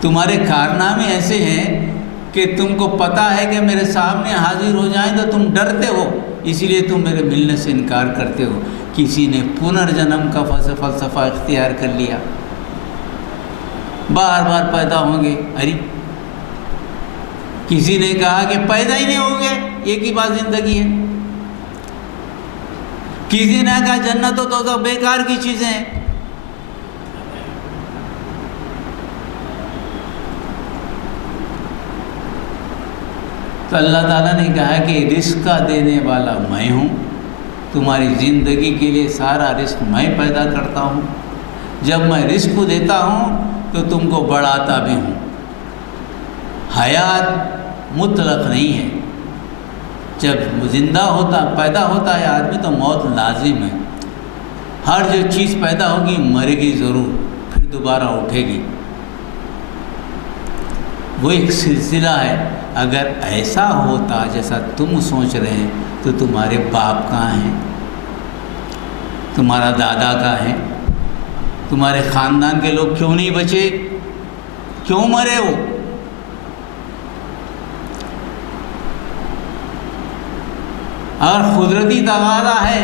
تمہارے کارنامے ایسے ہیں کہ تم کو پتہ ہے کہ میرے سامنے حاضر ہو جائیں تو تم ڈرتے ہو، اسی لیے تم میرے ملنے سے انکار کرتے ہو۔ کسی نے پنرجنم کا فلسفہ اختیار کر لیا، بار بار پیدا ہوں گے، ارے کسی نے کہا کہ پیدا ہی نہیں ہوں گے، ایک ہی بات زندگی ہے۔ کسی نے کہا جنت و دوزخ بیکار کی چیزیں ہیں۔ تو اللہ تعالیٰ نے کہا کہ رزق کا دینے والا میں ہوں، تمہاری زندگی کے لیے سارا رزق میں پیدا کرتا ہوں، جب میں رزق دیتا ہوں تو تم کو بڑھاتا بھی ہوں۔ حیات مطلق نہیں ہے، جب زندہ ہوتا پیدا ہوتا ہے آدمی تو موت لازم ہے۔ ہر جو چیز پیدا ہوگی مرے گی ضرور، پھر دوبارہ اٹھے گی، وہ ایک سلسلہ ہے۔ اگر ایسا ہوتا جیسا تم سوچ رہے ہیں تو تمہارے باپ کہاں ہیں، تمہارا دادا کہاں ہے، تمہارے خاندان کے لوگ کیوں نہیں بچے، کیوں مرے وہ؟ اگر قدرتی تقاضا ہے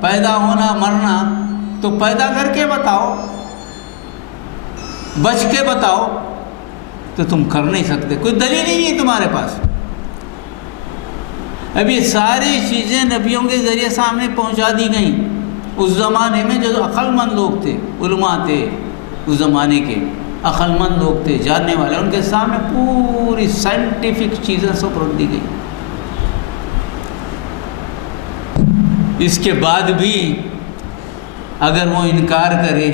پیدا ہونا مرنا تو پیدا کر کے بتاؤ، بچ کے بتاؤ، تو تم کر نہیں سکتے، کوئی دلیل ہی نہیں ہے تمہارے پاس۔ اب یہ ساری چیزیں نبیوں کے ذریعے سامنے پہنچا دی گئیں۔ اس زمانے میں جو عقل مند لوگ تھے، علماء تھے، اس زمانے کے عقل مند لوگ تھے، جاننے والے، ان کے سامنے پوری سائنٹیفک چیزیں سب رکھ دی گئی۔ اس کے بعد بھی اگر وہ انکار کرے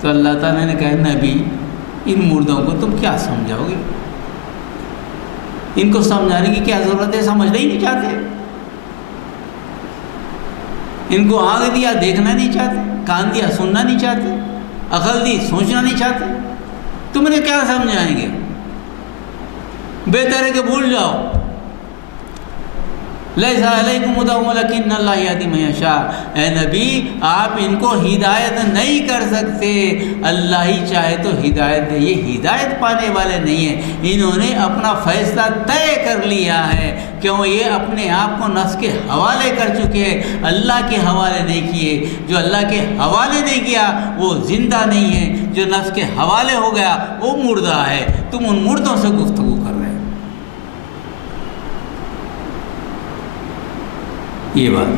تو اللہ تعالیٰ نے کہا نبی ان مردوں کو تم کیا سمجھاؤ گے، ان کو سمجھانے کی کیا ضرورت ہے، سمجھنا ہی نہیں چاہتے، ان کو آنکھ دیا دیکھنا نہیں چاہتے، کان دیا سننا نہیں چاہتے، عقل دی سوچنا نہیں چاہتے، تم انہیں کیا سمجھائیں گے؟ بہتر ہے کہ بھول جاؤ۔ لیس علیکم ہدیٰ ولکن اللہ یہدی من یشاء، اے نبی آپ ان کو ہدایت نہیں کر سکتے، اللہ ہی چاہے تو ہدایت دے۔ یہ ہدایت پانے والے نہیں ہیں، انہوں نے اپنا فیصلہ طے کر لیا ہے، کیوں یہ اپنے آپ کو نفس کے حوالے کر چکے ہیں، اللہ کے حوالے نہیں کیے۔ جو اللہ کے حوالے نہیں کیا وہ زندہ نہیں ہے، جو نفس کے حوالے ہو گیا وہ مردہ ہے۔ تم ان مردوں سے گفتگو کر رہے ہیں، یہ بات۔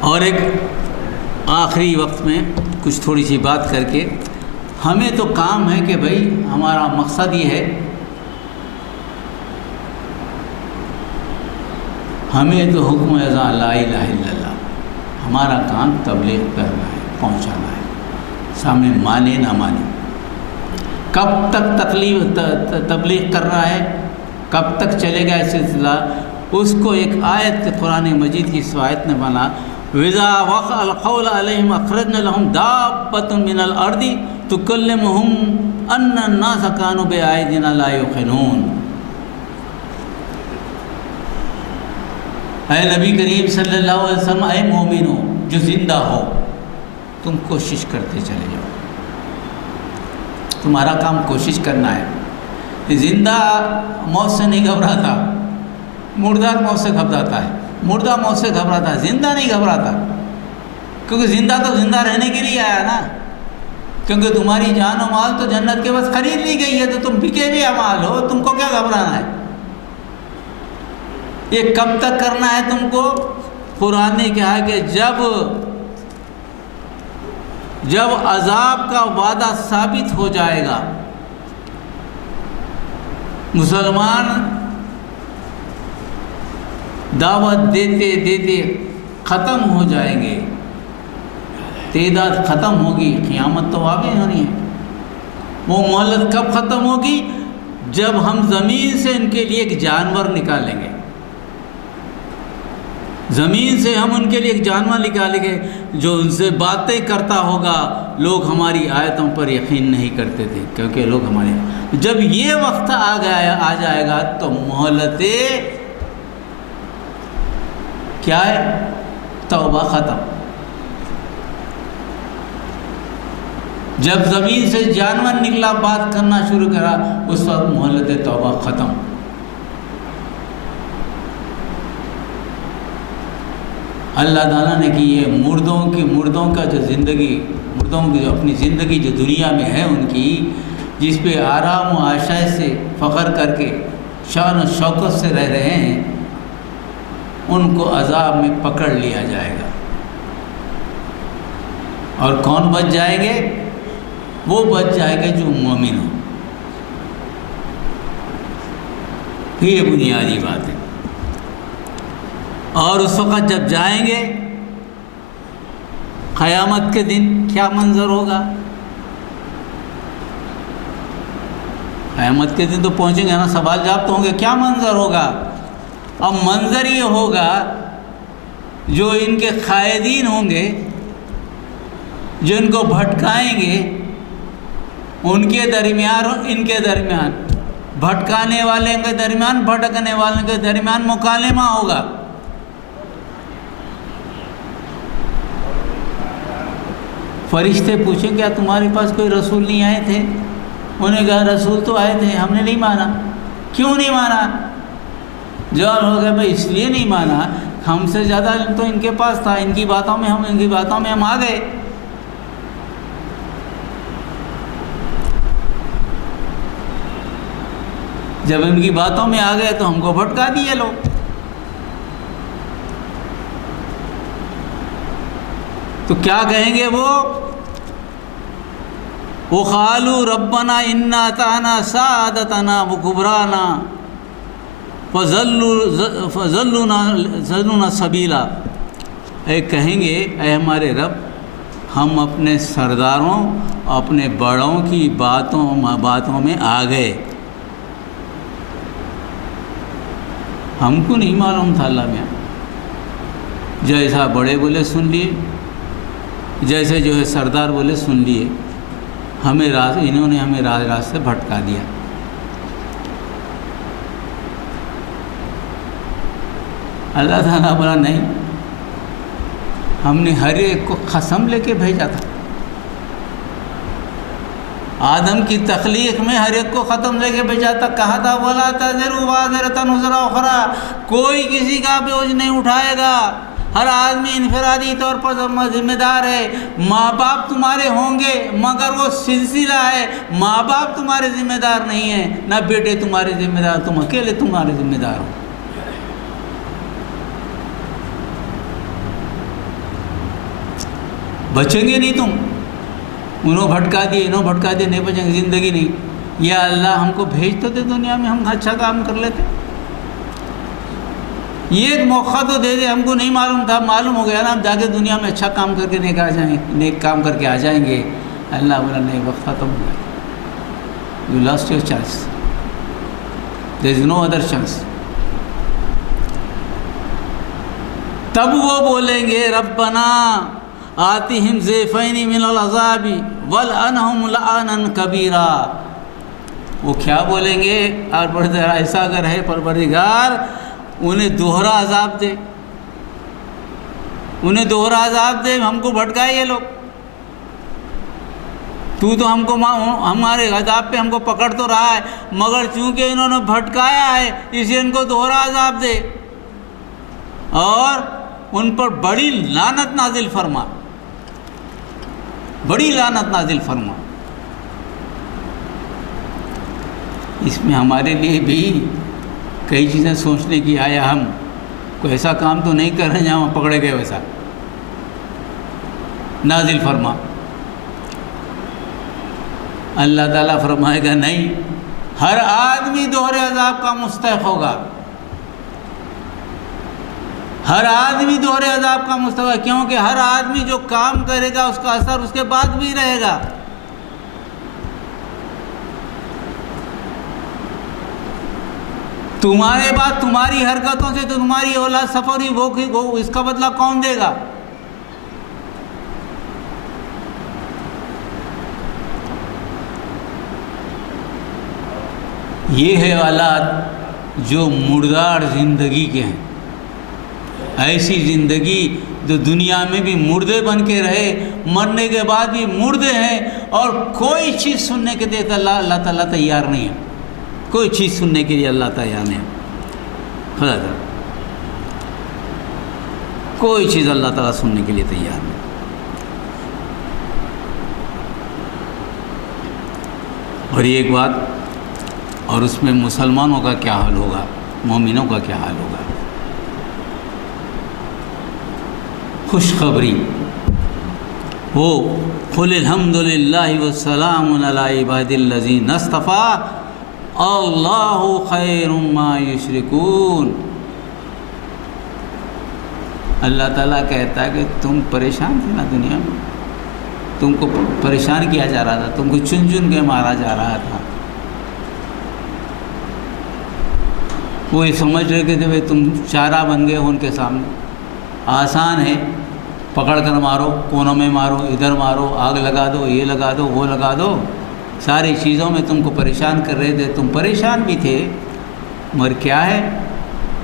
اور ایک آخری وقت میں کچھ تھوڑی سی بات کر کے، ہمیں تو کام ہے کہ بھائی ہمارا مقصد یہ ہے، ہمیں تو حکم ازاں لا الہ الا اللہ، ہمارا کام تبلیغ کرنا ہے، پہنچانا ہے، سامنے مانے نہ مانے۔ کب تک تبلیغ کرنا ہے، کب تک چلے گا یہ سلسلہ؟ اس کو ایک آیت قرآن مجید کی اس آیت نے بنا، وَإِذَا وَقَعَ الْقَوْلُ عَلَيْهِمْ أَخْرَجْنَا لَهُمْ دَابَّةً مِّنَ الْأَرْضِ تُكَلِّمُهُمْ أَنَّ النَّاسَ كَانُوا بِآيَاتِنَا لَا يُوقِنُونَ۔ اے نبی کریم صلی اللہ علیہ وسلم، اے مومنو جو زندہ ہو، تم کوشش کرتے چلے جاؤ، تمہارا کام کوشش کرنا ہے۔ زندہ موت سے نہیں گھبراتا، مردار موت سے گھبراتا ہے، مردہ موت سے گھبراتا ہے، زندہ نہیں گھبراتا، کیونکہ زندہ تو زندہ رہنے کے لیے آیا نا، کیونکہ تمہاری جان و مال تو جنت کے بس خرید لی گئی ہے، تو تم بکے بھی مال ہو، تم کو کیا گھبرانا ہے؟ یہ کب تک کرنا ہے تم کو؟ قرآن نے کہا کہ جب عذاب کا وعدہ ثابت ہو جائے گا، مسلمان دعوت دیتے دیتے ختم ہو جائیں گے، تعداد ختم ہوگی، قیامت تو واقع ہونی ہے۔ وہ مہلت کب ختم ہوگی؟ جب ہم زمین سے ان کے لیے ایک جانور نکالیں گے، زمین سے ہم ان کے لیے ایک جانور نکالیں گے جو ان سے باتیں کرتا ہوگا۔ لوگ ہماری آیتوں پر یقین نہیں کرتے تھے، کیونکہ لوگ ہمارے، جب یہ وقت آ جائے گا تو مہلتیں کیا ہے؟ توبہ ختم۔ جب زمین سے جانور نکلا بات کرنا شروع کرا اس وقت مہلت توبہ ختم. اللہ تعالیٰ نے کہ یہ مردوں کا جو زندگی، مردوں کی جو اپنی زندگی جو دنیا میں ہے ان کی، جس پہ آرام و عائشہ سے فخر کر کے شان و شوکت سے رہ رہے ہیں، ان کو عذاب میں پکڑ لیا جائے گا. اور کون بچ جائیں گے؟ وہ بچ جائے گا جو مومن ہو. یہ بنیادی بات ہے. اور اس وقت جب جائیں گے قیامت کے دن کیا منظر ہوگا؟ قیامت کے دن تو پہنچیں گے نا، سوال جواب تو ہوں گے، کیا منظر ہوگا؟ اب منظر یہ ہوگا جو ان کے قائدین ہوں گے، جو ان کو بھٹکائیں گے، ان کے درمیان اور ان کے درمیان، بھٹکانے والے کے درمیان، بھٹکنے والے کے درمیان مکالمہ ہوگا. فرشتے پوچھیں کیا تمہارے پاس کوئی رسول نہیں آئے تھے؟ انہوں نے کہا رسول تو آئے تھے، ہم نے نہیں مانا. کیوں نہیں مانا؟ جواب ہوگا بھائی اس لیے نہیں مانا، ہم سے زیادہ علم تو ان کے پاس تھا، ان کی باتوں میں ہم آ گئے. جب ان کی باتوں میں آ گئے تو ہم کو بھٹکا دیے لوگ. تو کیا کہیں گے وہ؟ وَقَالُوا رَبَّنَا إِنَّا أَطَعْنَا سَادَتَنَا وَكُبْرَانَا فَضَلُّونَا سَبِيلًا. کہیں گے اے ہمارے رب، ہم اپنے سرداروں، اپنے بڑوں کی باتوں میں آ گئے، ہم کو نہیں معلوم تھا. اللہ میاں جیسا بڑے بولے سن لیے، جیسے جو ہے سردار بولے سن لیے، انہوں نے ہمیں راست سے بھٹکا دیا. اللہ تعالیٰ بولا نہیں، ہم نے ہر ایک کو قسم لے کے بھیجا تھا. آدم کی تخلیق میں ہر ایک کو ختم لے کے بھیجا تھا. کہا تھا وَلَا تَزِرُ وَازِرَةٌ وِزْرَ أُخْرَىٰ، کوئی کسی کا بوجھ نہیں اٹھائے گا. ہر آدمی انفرادی طور پر ذمہ دار ہے. ماں باپ تمہارے ہوں گے مگر وہ سلسلہ ہے، ماں باپ تمہارے ذمہ دار نہیں ہیں، نہ بیٹے تمہارے ذمہ دار، تم اکیلے تمہارے ذمہ دار ہو. بچیں گے نہیں تم. انہوں بھٹکا دیے، نہیں بچیں گے، زندگی نہیں. یا اللہ ہم کو بھیج تو دے دنیا میں، ہم اچھا کام کر لیتے. یہ ایک موقع تو دے دے. ہم کو نہیں معلوم تھا، معلوم ہو گیا نا، ہم جا کے دنیا میں اچھا کام کر کے نیک کام کر کے آ جائیں گے. اللہ بولا نہیں، وقت ختم ہو گیا. You lost your chance. There is no other chance. تب وہ بولیں گے ربنا آتِہم ضِعْفَيْنِ مِنَ الْعَذَابِ وَالْعَنْهُمْ لَعْنًا كَبِيرًا. وہ کیا بولیں گے؟ اور پروردگار ایسا اگر ہے پروردگار انہیں دوہرا عذاب دے، ہم کو بھٹکائے یہ لوگ. تو ہم کو ہمارے عذاب پہ ہم کو پکڑ تو رہا ہے، مگر چونکہ انہوں نے بھٹکایا ہے اس لیے ان کو دوہرا عذاب دے اور ان پر بڑی لعنت نازل فرما. اس میں ہمارے لیے بھی کئی چیزیں سوچنے کی. آیا ہم کوئی ایسا کام تو نہیں کر رہے ہیں جہاں ہم پکڑے گئے؟ ویسا نازل فرما. اللہ تعالیٰ فرمائے گا نہیں، ہر آدمی دوہرے عذاب کا مستحق ہوگا. کیونکہ ہر آدمی جو کام کرے گا اس کا اثر اس کے بعد بھی رہے گا. تمہارے بعد تمہاری حرکتوں سے تو تمہاری اولاد سفر ہوئی، وہ اس کا بدلہ کون دے گا؟ یہ ہے حالات جو مردار زندگی کے ہیں. ایسی زندگی جو دنیا میں بھی مردے بن کے رہے، مرنے کے بعد بھی مردے ہیں، اور کوئی چیز سننے کے لیے اللہ تعالیٰ تیار نہیں ہے، کوئی چیز سننے کے لیے اللہ تیار نہیں ہے، خدا تعالیٰ کوئی چیز اللہ تعالیٰ سننے کے لیے تیار نہیں۔ اور یہ ایک بات، اور اس میں مسلمانوں کا کیا حال ہوگا، مومنوں کا کیا حال ہوگا۔ خوشخبری وہ قل الحمد للہ والسلام علی عباد الذین اصطفیٰ اللہ خیر ما یشرکون۔ اللہ تعالیٰ کہتا ہے کہ تم پریشان تھے نا دنیا میں، تم کو پریشان کیا جا رہا تھا، تم کو چن چن کے مارا جا رہا تھا، وہ یہ سمجھ رہے کہ بھائی تم چارہ بن گئے ہو ان کے سامنے، آسان ہے، پکڑ کر مارو، کونوں میں مارو، ادھر مارو، آگ لگا دو، یہ لگا دو، وہ لگا دو، ساری چیزوں میں تم کو پریشان کر رہے تھے، تم پریشان بھی تھے، مگر کیا ہے،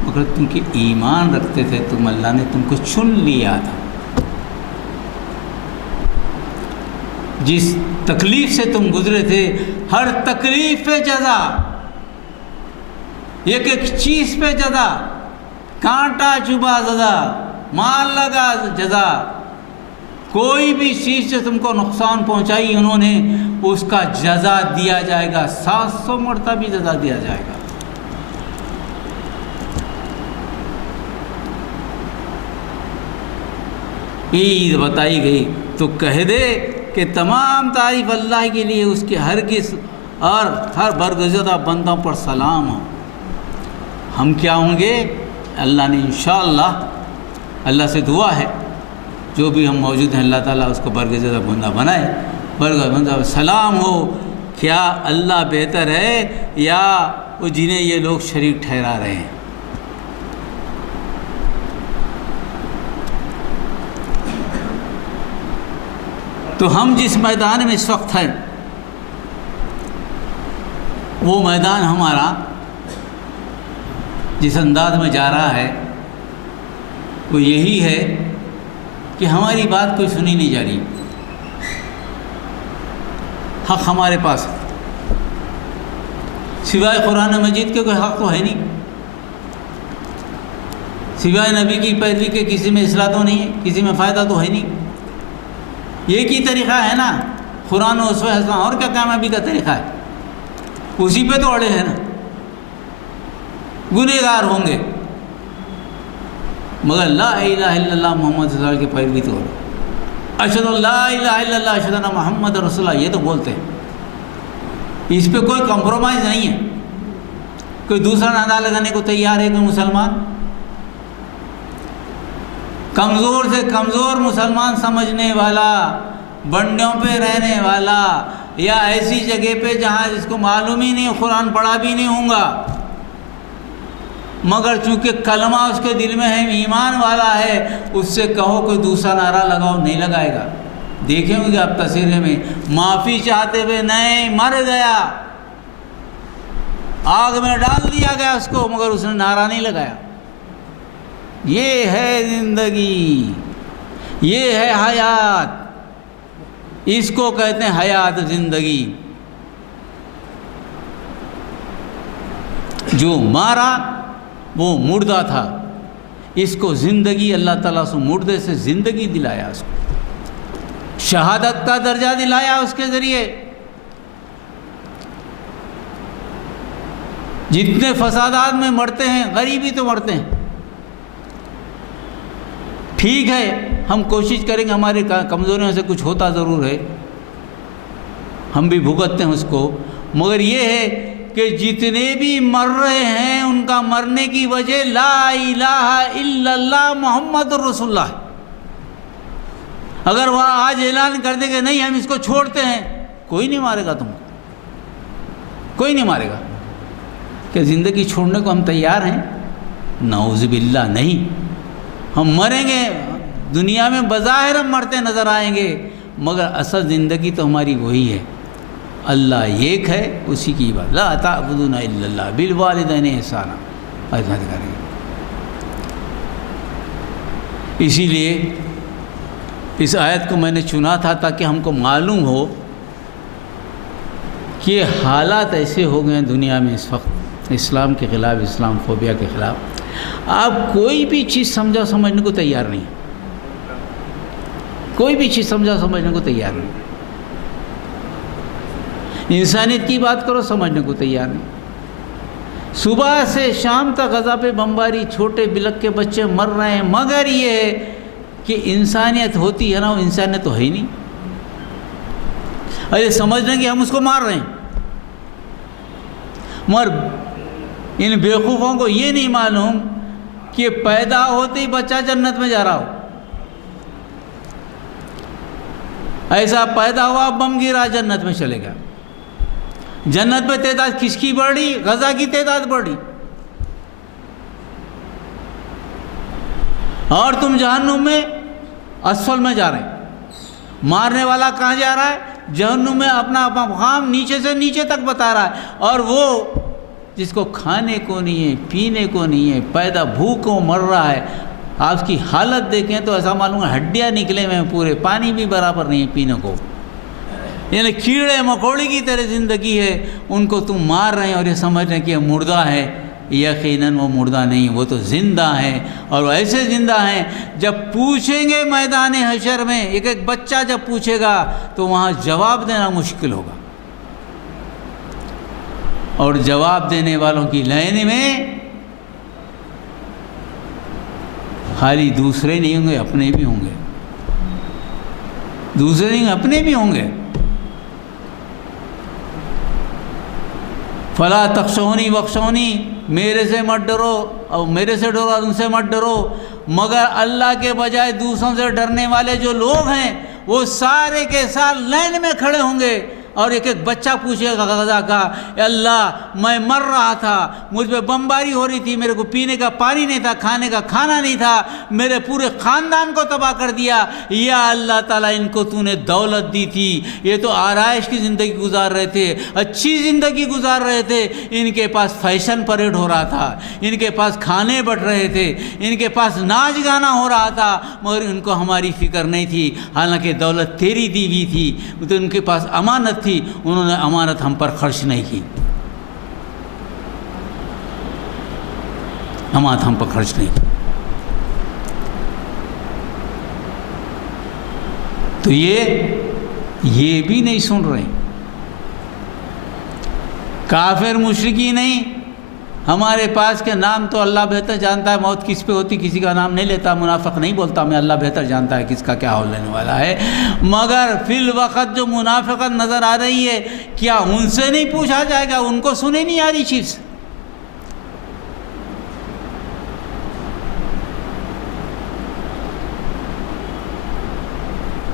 مگر تم کے ایمان رکھتے تھے، تم اللہ نے تم کو چن لیا تھا۔ جس تکلیف سے تم گزرے تھے، ہر تکلیف پہ جزا، ایک ایک چیز پہ جزا، کانٹا چبھا جزا، مار لگا جزا، کوئی بھی چیز سے تم کو نقصان پہنچائی انہوں نے، اس کا جزا دیا جائے گا، 700 مرتبہ بھی جزا دیا جائے گا۔ عید بتائی گئی تو کہہ دے کہ تمام تعریف اللہ کے لیے، اس کے ہرگز اور ہر برگزیدہ بندوں پر سلام ہو۔ ہم کیا ہوں گے؟ اللہ نے انشاءاللہ، اللہ سے دعا ہے جو بھی ہم موجود ہیں اللہ تعالیٰ اس کو برگزیدہ بندہ بنائے، برگزیدہ بندہ سلام ہو۔ کیا اللہ بہتر ہے یا وہ جنہیں یہ لوگ شریک ٹھہرا رہے ہیں؟ تو ہم جس میدان میں اس وقت ہیں، وہ میدان ہمارا جس انداز میں جا رہا ہے وہ یہی ہے کہ ہماری بات کوئی سنی نہیں جا رہی، حق ہمارے پاس ہے، سوائے قرآن مجید کے کوئی حق تو ہے نہیں، سوائے نبی کی پیروی کے کسی میں اصلاح تو نہیں ہے، کسی میں فائدہ تو ہے نہیں۔ ایک ہی طریقہ ہے نا، قرآن و اسوہ حسنہ، اور کیا کامیابی کا طریقہ ہے؟ اسی پہ تو اڑے ہیں نا۔ گنہگار ہوں گے مگر لا الہ الا اللہ محمد صلی اللہ علیہ وسلم کی پیروی تو ہو، اشہد ان لا الہ الا اللہ اشہد ان محمد رسول اللہ، یہ تو بولتے ہیں، اس پہ کوئی کمپرومائز نہیں ہے، کوئی دوسرا نعرہ لگانے کو تیار ہے کوئی مسلمان؟ کمزور سے کمزور مسلمان سمجھنے والا، بنڈوں پہ رہنے والا، یا ایسی جگہ پہ جہاں جس کو معلوم ہی نہیں، قرآن پڑھا بھی نہیں ہوں گا، مگر چونکہ کلمہ اس کے دل میں ہے، ایمان والا ہے، اس سے کہو کوئی دوسرا نعرہ لگاؤ، نہیں لگائے گا۔ دیکھیں گے آپ تصویریں میں، معافی چاہتے ہوئے نہیں، مر گیا، آگ میں ڈال دیا گیا اس کو، مگر اس نے نعرہ نہیں لگایا۔ یہ ہے زندگی، یہ ہے حیات، اس کو کہتے ہیں حیات، زندگی۔ جو مارا وہ مردہ تھا، اس کو زندگی، اللہ تعالیٰ سے مردے سے زندگی دلایا، اس کو شہادت کا درجہ دلایا اس کے ذریعے۔ جتنے فسادات میں مرتے ہیں، غریبی تو مرتے ہیں، ٹھیک ہے ہم کوشش کریں گے، ہمارے کمزوریوں سے کچھ ہوتا ضرور ہے، ہم بھی بھگتتے ہیں اس کو، مگر یہ ہے کہ جتنے بھی مر رہے ہیں ان کا مرنے کی وجہ لا الہ الا اللہ محمد رسول اللہ ہے۔ اگر وہ آج اعلان کر دیں کہ نہیں ہم اس کو چھوڑتے ہیں، کوئی نہیں مارے گا تم کو، کوئی نہیں مارے گا۔ کہ زندگی چھوڑنے کو ہم تیار ہیں؟ نعوذ باللہ نہیں، ہم مریں گے، دنیا میں بظاہر ہم مرتے نظر آئیں گے، مگر اصل زندگی تو ہماری وہی ہے، اللہ ایک ہے، اسی کی بات، لا تعبدون الا اللہ بالوالدین احسانا، ایسا کریں گے۔ اسی لیے اس آیت کو میں نے چنا تھا تاکہ ہم کو معلوم ہو کہ حالات ایسے ہو گئے ہیں دنیا میں اس وقت اسلام کے خلاف، اسلام فوبیا کے خلاف، آپ کوئی بھی چیز سمجھنے کو تیار نہیں، کوئی بھی چیز سمجھنے کو تیار نہیں، انسانیت کی بات کرو سمجھنے کو تیار نہیں۔ صبح سے شام تک غزہ پہ بمباری، چھوٹے بلک کے بچے مر رہے ہیں، مگر یہ ہے کہ انسانیت ہوتی ہے نا، وہ انسانیت تو ہے ہی نہیں۔ اور یہ سمجھ رہے ہیں کہ ہم اس کو مار رہے ہیں، مگر ان بیوقوفوں کو یہ نہیں معلوم کہ پیدا ہوتے ہی بچہ جنت میں جا رہا ہو، ایسا پیدا ہوا بم گرا جنت میں چلے گا۔ جنت میں تعداد کس کی بڑھ رہی؟ غزہ کی تعداد بڑھ رہی، اور تم جہنم میں اسفل میں جا رہے ہیں۔ مارنے والا کہاں جا رہا ہے؟ جہنم میں اپنا مقام نیچے سے نیچے تک بتا رہا ہے، اور وہ جس کو کھانے کو نہیں ہے، پینے کو نہیں ہے، پیدا بھوکوں مر رہا ہے، آپ کی حالت دیکھیں تو ایسا معلوم ہے ہڈیاں نکلے ہوئے ہیں پورے، پانی بھی برابر نہیں ہے پینے کو، یعنی کیڑے مکوڑے کی طرح زندگی ہے، ان کو تم مار رہے ہیں اور یہ سمجھ رہے ہیں کہ یہ مردہ ہے۔ یقیناً وہ مردہ نہیں، وہ تو زندہ ہیں، اور وہ ایسے زندہ ہیں جب پوچھیں گے میدان حشر میں، ایک ایک بچہ جب پوچھے گا تو وہاں جواب دینا مشکل ہوگا، اور جواب دینے والوں کی لائن میں خالی دوسرے نہیں ہوں گے، اپنے بھی ہوں گے، دوسرے نہیں اپنے بھی ہوں گے۔ فلا تخشونی وخشونی، میرے سے مت ڈرو، اور میرے سے ڈرو اور ان سے مت ڈرو، مگر اللہ کے بجائے دوسروں سے ڈرنے والے جو لوگ ہیں وہ سارے کے ساتھ لائن میں کھڑے ہوں گے، اور ایک ایک بچہ پوچھے گا غزہ کا، اے اللہ میں مر رہا تھا، مجھ پہ بمباری ہو رہی تھی، میرے کو پینے کا پانی نہیں تھا، کھانے کا کھانا نہیں تھا، میرے پورے خاندان کو تباہ کر دیا، یا اللہ تعالیٰ ان کو تو نے دولت دی تھی، یہ تو آرائش کی زندگی گزار رہے تھے، اچھی زندگی گزار رہے تھے، ان کے پاس فیشن پریڈ ہو رہا تھا، ان کے پاس کھانے بٹ رہے تھے، ان کے پاس ناچ گانا ہو رہا تھا، مگر ان کو ہماری فکر نہیں تھی، حالانکہ دولت تیری دی ہوئی تھی، تو ان کے پاس امانت تھی، انہوں نے امانت ہم پر خرچ نہیں کی، امانت ہم پر خرچ نہیں کی۔ تو یہ بھی نہیں سن رہے، کافر مشرکی نہیں، ہمارے پاس کے نام تو اللہ بہتر جانتا ہے، موت کس پہ ہوتی کسی کا نام نہیں لیتا، منافق نہیں بولتا میں اللہ بہتر جانتا ہے کس کا کیا ہو لینے والا ہے، مگر فی الوقت جو منافقت نظر آ رہی ہے، کیا ان سے نہیں پوچھا جائے گا؟ ان کو سنے نہیں آ رہی چیز؟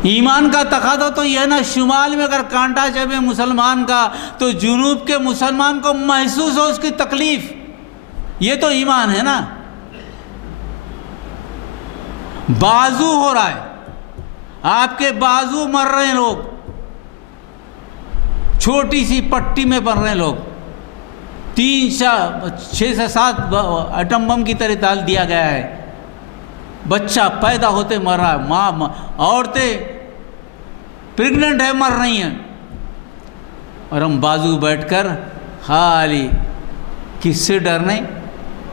ایمان کا تقاضا تو یہ ہے نا، شمال میں اگر کانٹا چبھے مسلمان کا تو جنوب کے مسلمان کو محسوس ہو اس کی تکلیف، یہ تو ایمان ہے نا۔ بازو ہو رہا ہے، آپ کے بازو مر رہے ہیں لوگ، چھوٹی سی پٹی میں مر رہے ہیں لوگ، 6 سے 7 ایٹم بم کی طرح ڈال دیا گیا ہے، بچہ پیدا ہوتے مر رہا ہے، ماں عورتیں پریگننٹ ہے مر رہی ہیں، اور ہم بازو بیٹھ کر خالی کس سے ڈرنے؟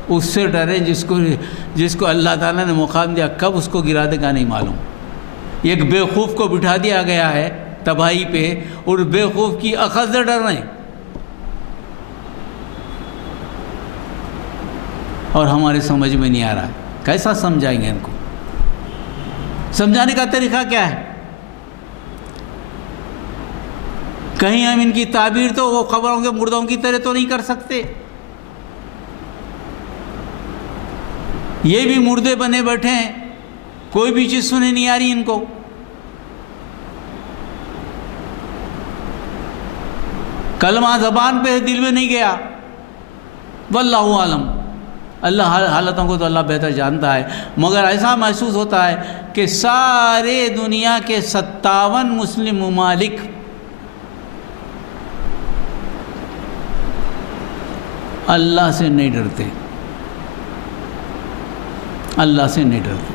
اس سے ڈریں جس کو اللہ تعالیٰ نے مقام دیا، کب اس کو گرا دے گا نہیں معلوم۔ ایک بیوقوف کو بٹھا دیا گیا ہے تباہی پہ، اور بیوقوف کی عقل سے ڈر رہے ہیں، اور ہمارے سمجھ میں نہیں آ رہا ہے کیسا سمجھائیں گے ان کو؟ سمجھانے کا طریقہ کیا ہے؟ کہیں ہم ان کی تعبیر تو وہ قبروں کے مردوں کی طرح تو نہیں کر سکتے، یہ بھی مردے بنے بیٹھے ہیں، کوئی بھی چیز سنے نہیں آ رہی ان کو۔ کلمہ زبان پہ دل میں نہیں گیا، واللہ عالم، اللہ حالتوں کو تو اللہ بہتر جانتا ہے، مگر ایسا محسوس ہوتا ہے کہ سارے دنیا کے 57 مسلم ممالک اللہ سے نہیں ڈرتے، اللہ سے نہیں ڈرتے۔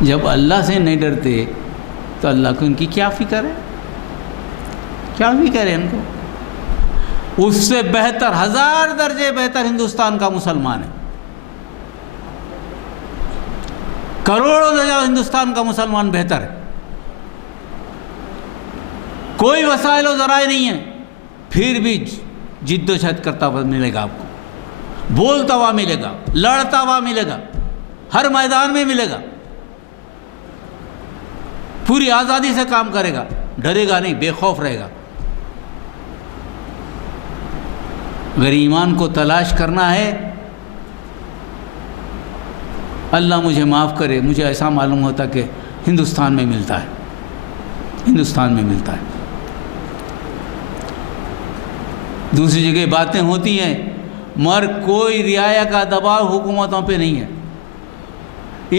جب اللہ سے نہیں ڈرتے تو اللہ کو ان کی کیا فکر ہے؟ کیا فکر ہے ان کو؟ اس سے بہتر 1000 درجے بہتر ہندوستان کا مسلمان ہے، کروڑوں درجہ ہندوستان کا مسلمان بہتر ہے۔ کوئی وسائل و ذرائع نہیں ہے، پھر بھی جد و جہد کرتا ہوا ملے گا، آپ کو بولتا ہوا ملے گا، لڑتا ہوا ملے گا، ہر میدان میں ملے گا، پوری آزادی سے کام کرے گا، ڈرے گا نہیں، بے خوف رہے گا۔ اگر ایمان کو تلاش کرنا ہے، اللہ مجھے معاف کرے، مجھے ایسا معلوم ہوتا کہ ہندوستان میں ملتا ہے، ہندوستان میں ملتا ہے۔ دوسری جگہ باتیں ہوتی ہیں مگر کوئی رعایا کا دباؤ حکومتوں پہ نہیں ہے۔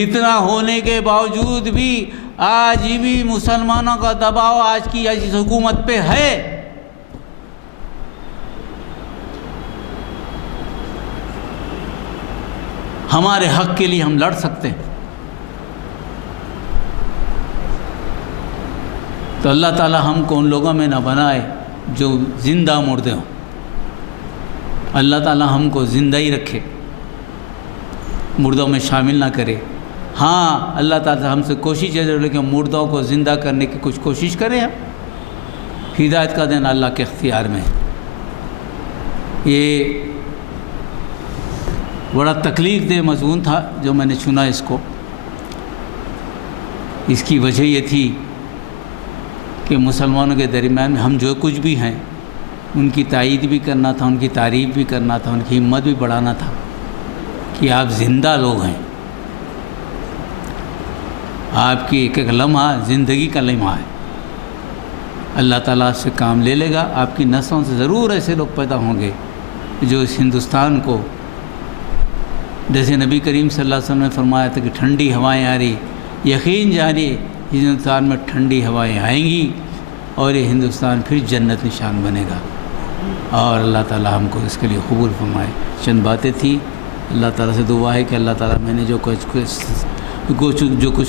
اتنا ہونے کے باوجود بھی آج بھی مسلمانوں کا دباؤ آج کی اس حکومت پہ ہے۔ ہمارے حق کے لیے ہم لڑ سکتے ہیں، تو اللہ تعالی ہم کو ان لوگوں میں نہ بنائے جو زندہ مردے ہوں۔ اللہ تعالی ہم کو زندہ ہی رکھے، مردوں میں شامل نہ کرے۔ ہاں اللہ تعالی ہم سے کوشش ہے لیکن مردوں کو زندہ کرنے کی کچھ کوشش کریں ہم۔ ہدایت کا دین اللہ کے اختیار میں ہے۔ یہ بڑا تکلیف دہ مضمون تھا جو میں نے سنا اس کو۔ اس کی وجہ یہ تھی کہ مسلمانوں کے درمیان میں ہم جو کچھ بھی ہیں ان کی تائید بھی کرنا تھا، ان کی تعریف بھی کرنا تھا، ان کی ہمت بھی بڑھانا تھا کہ آپ زندہ لوگ ہیں، آپ کی ایک ایک لمحہ زندگی کا لمحہ ہے۔ اللہ تعالیٰ سے کام لے لے گا، آپ کی نسلوں سے ضرور ایسے لوگ پیدا ہوں گے جو اس ہندوستان کو، جیسے نبی کریم صلی اللہ علیہ وسلم نے فرمایا تھا کہ ٹھنڈی ہوائیں آ رہی، یقین جانیے ہندوستان میں ٹھنڈی ہوائیں آئیں گی اور یہ ہندوستان پھر جنت نشان بنے گا، اور اللہ تعالیٰ ہم کو اس کے لیے قبول فرمائے۔ چند باتیں تھیں، اللہ تعالیٰ سے دعا ہے کہ اللہ تعالیٰ میں نے جو کچھ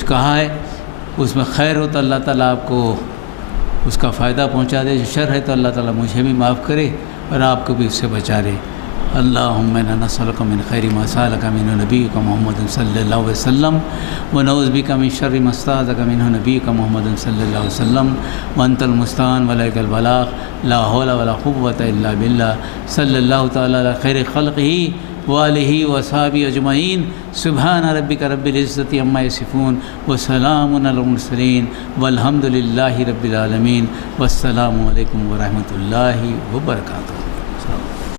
کہا ہے اس میں خیر ہو تو اللہ تعالیٰ آپ کو اس کا فائدہ پہنچا دے، جو شر ہے تو اللہ تعالیٰ مجھے بھی معاف کرے اور آپ کو بھی اس سے بچا لے۔ اللہم انا نسألک من خیر ما سألک منہ نبیک محمد صلی اللہ علیہ وسلم ونعوذ بک من شر ما استعاذک منہ نبیک محمد صلی اللہ علیہ وسلم وانت المستعان وعلیک البلاغ لا حول ولا قوة الا باللہ صلی اللہ تعالی علی خیر خلقہ وآلہ وصحبہ اجمعین سبحان ربک رب العزۃ عما یصفون وسلام علی المرسلین والحمد للہ رب العالمین والسلام علیکم ورحمۃ اللہ وبرکاتہ۔